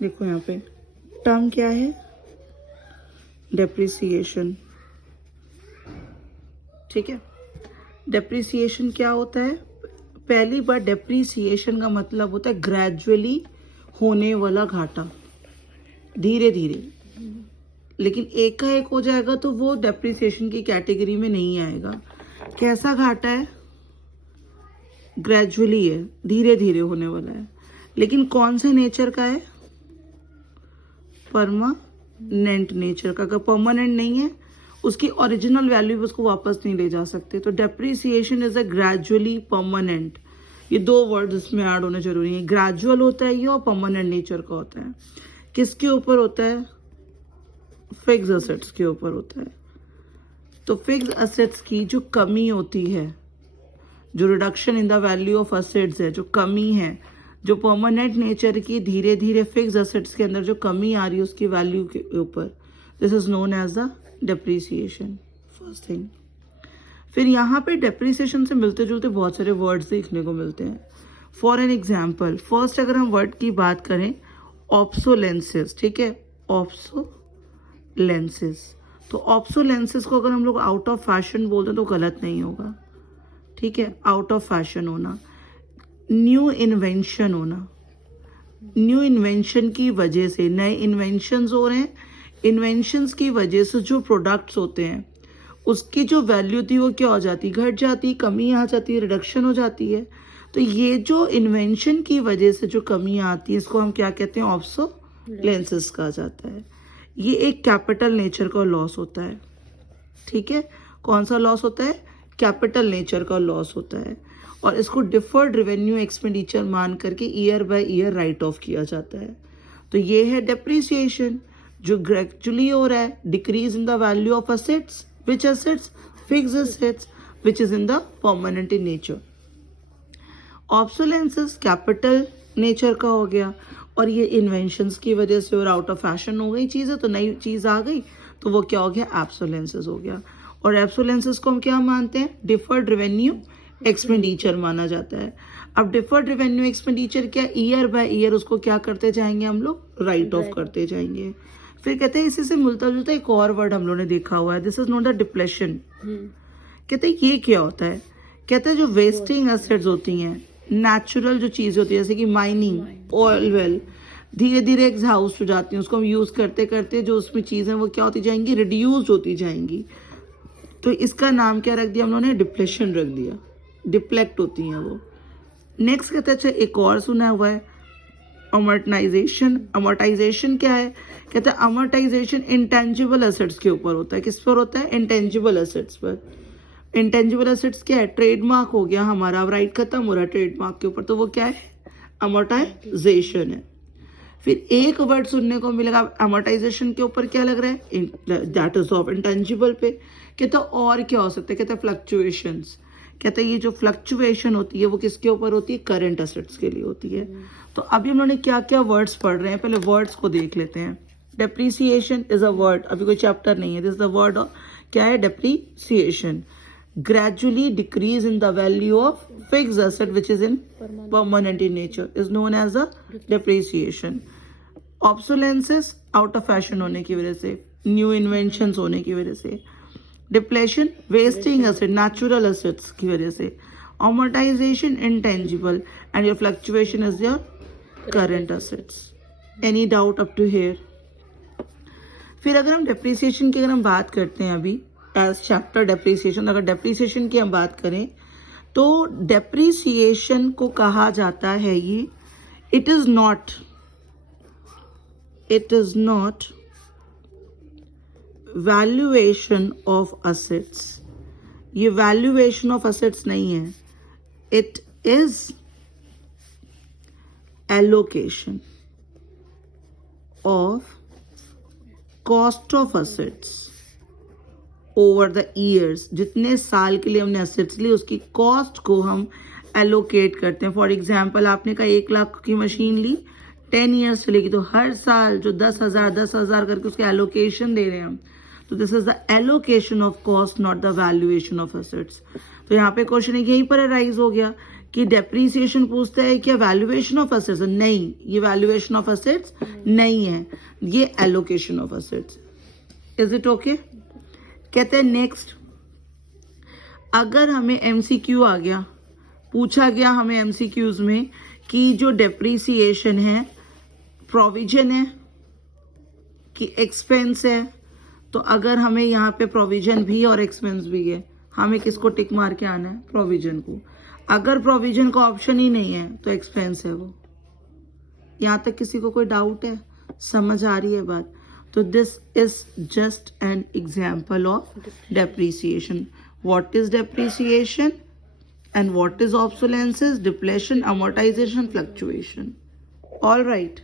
देखो यहाँ पे टर्म क्या है, डेप्रिसिएशन। ठीक है, डेप्रिसिएशन क्या होता है? पहली बार डेप्रिसिएशन का मतलब होता है ग्रेजुअली होने वाला घाटा, धीरे धीरे। लेकिन एकाएक हो जाएगा तो वो डेप्रिसिएशन की कैटेगरी में नहीं आएगा। कैसा घाटा है? ग्रेजुअली है, धीरे धीरे होने वाला है। लेकिन कौन से नेचर का है? परमानेंट नेचर का। अगर परमानेंट नहीं है, उसकी ओरिजिनल वैल्यू भी उसको वापस नहीं ले जा सकते। तो depreciation is a gradually permanent. ये दो वर्ड इसमें ऐड होने जरूरी है। ग्रेजुअल होता है ये और परमानेंट नेचर का होता है। किसके ऊपर होता है? फिक्स्ड असेट्स के ऊपर होता है। तो फिक्स्ड असेट्स की जो कमी होती है, जो reduction in the value of assets है, जो कमी है, जो परमानेंट नेचर की धीरे धीरे फिक्स्ड असेट्स के अंदर जो कमी आ रही है उसकी वैल्यू के ऊपर, this is known as the depreciation. First thing. फिर यहाँ पे डेप्रिसिएशन से मिलते जुलते बहुत सारे वर्ड्स देखने को मिलते हैं। फॉर एन एग्जाम्पल, फर्स्ट अगर हम वर्ड की बात करें, ऑब्सोलेंसेस। ठीक है, ऑब्सोलेंसेस। तो ऑब्सोलेंसेस को अगर हम लोग आउट ऑफ फैशन बोलते हैं तो गलत नहीं होगा। ठीक है, आउट ऑफ फैशन होना, न्यू इन्वेंशन होना। न्यू इन्वेंशन की वजह से नए इन्वेंशंस हो रहे हैं, इन्वेंशंस की वजह से जो प्रोडक्ट्स होते हैं उसकी जो वैल्यू थी वो क्या हो जाती? घट जाती, कमी आ जाती है, रिडक्शन हो जाती है। तो ये जो इन्वेंशन की वजह से जो कमी आती है इसको हम क्या कहते हैं? ऑब्सोलेंसेस कहा जाता है। ये एक कैपिटल नेचर का लॉस होता है। ठीक है, कौन सा लॉस होता है? कैपिटल नेचर का लॉस होता है। और इसको डिफर्ड रेवेन्यू एक्सपेंडिचर मान करके year by year right of किया जाता है। तो ये है डेप्रिसिएशन, जो ग्रेजुअली हो रहा है, decrease in the value of assets. Which assets? Fixed assets, which is in the permanent in nature. Obsolescence capital nature का हो गया, और ये इन्वेंशंस की वजह से और आउट ऑफ फैशन हो गई चीज़ है, तो नई चीज़ आ गई तो वो क्या हो गया? एब्सोलेंसेस हो गया। और एब्सोलेंसेस को हम क्या मानते हैं? डिफर्ड रेवेन्यू एक्सपेंडिचर माना जाता है। अब डिफर्ड रेवेन्यू एक्सपेंडिचर क्या? ईयर बाय ईयर उसको क्या करते जाएंगे हम लोग? राइट ऑफ करते जाएंगे। फिर कहते हैं इसी से मिलता जुलता एक और वर्ड हम लोगों ने देखा हुआ है, this is not the depletion. कहते हैं ये क्या होता है? कहते हैं जो वेस्टिंग एसेट्स होती हैं, नेचुरल जो चीज़ होती है, जैसे कि माइनिंग, ऑयल वेल, धीरे धीरे एग्जॉस्ट हो जाती हैं, उसको हम यूज़ करते करते जो उसमें चीज़ें वो क्या होती जाएंगी? रिड्यूस होती जाएंगी। तो इसका नाम क्या रख दिया हम लोगों ने? डिप्लेशन रख दिया। डिप्लेक्ट होती हैं वो। नेक्स्ट कहते हैं, अच्छा एक और सुना हुआ है, अमोर्टाइजेशन। अमोर्टाइजेशन क्या है? कहते हैं अमोर्टाइजेशन इंटेंजिबल एसेट्स के ऊपर होता है। किस पर होता है? इंटेंजिबल एसेट्स पर। इंटेंजिबल एसेट्स क्या है? ट्रेडमार्क हो गया हमारा, अब राइट खत्म हो रहा है ट्रेडमार्क के ऊपर, तो वो क्या है? अमोर्टाइजेशन है। फिर एक वर्ड सुनने को मिलेगा अमोर्टाइजेशन के ऊपर, क्या लग रहा है? दैट इज ऑफ इंटेंजिबल पे। कहते और क्या हो सकता है? कहते हैं फ्लक्चुएशंस। कहते हैं ये जो फ्लक्चुएशन होती है वो किसके ऊपर होती है? करंट एसेट्स के लिए होती है। तो अभी हम लोगों ने क्या क्या वर्ड्स पढ़ रहे हैं, पहले वर्ड्स को देख लेते हैं। डेप्रिसिएशन इज अ वर्ड, अभी कोई चैप्टर नहीं है, दिस इज द वर्ड। क्या है? Depreciation. gradually decrease in the value of fixed asset which is in permanent in nature is known as a depreciation. Obsolescence out of fashion होने की वजह से, new inventions होने की वजह से। Depletion wasting asset, natural assets की वजह से। Amortization intangible, and your fluctuation is your current assets. Any doubt up to here? फिर अगर हम depreciation की अगर हम बात करते हैं अभी एज चैप्टर डेप्रिसिएशन, अगर डेप्रिसिएशन की हम बात करें तो डेप्रिसिएशन को कहा जाता है ये, it is not valuation of assets. ये वैल्यूएशन ऑफ असेट्स नहीं है, it is allocation of cost of assets over the years. जितने साल के लिए हमने असेट्स ली उसकी कॉस्ट को हम एलोकेट करते हैं। फॉर एग्जाम्पल, आपने कहा 1 लाख की मशीन ली, 10 ईयर्स चलेगी, तो हर साल जो 10,000 करके उसके एलोकेशन दे रहे हैं हम, तो this is the allocation of cost, not the valuation of assets. तो यहाँ पे क्वेश्चन यहीं पर अराइज हो गया कि डेप्रीसिएशन पूछता है क्या वैल्यूएशन ऑफ असेट्स, नहीं, ये वैल्यूएशन ऑफ असेट्स नहीं है, ये allocation of assets. Is it okay? कहते हैं नेक्स्ट, अगर हमें एमसीक्यू आ गया, पूछा गया हमें एमसीक्यूज में कि जो डेप्रीसिएशन है प्रोविजन है कि एक्सपेंस है, तो अगर हमें यहाँ पे प्रोविजन भी और एक्सपेंस भी है, हमें किसको टिक मार के आना है? प्रोविजन को। अगर प्रोविजन का ऑप्शन ही नहीं है तो एक्सपेंस है वो। यहाँ तक किसी को कोई डाउट है? समझ आ रही है बात? तो this is just an example of depreciation. What is depreciation and what is obsolescence, depletion, amortization, fluctuation. All right.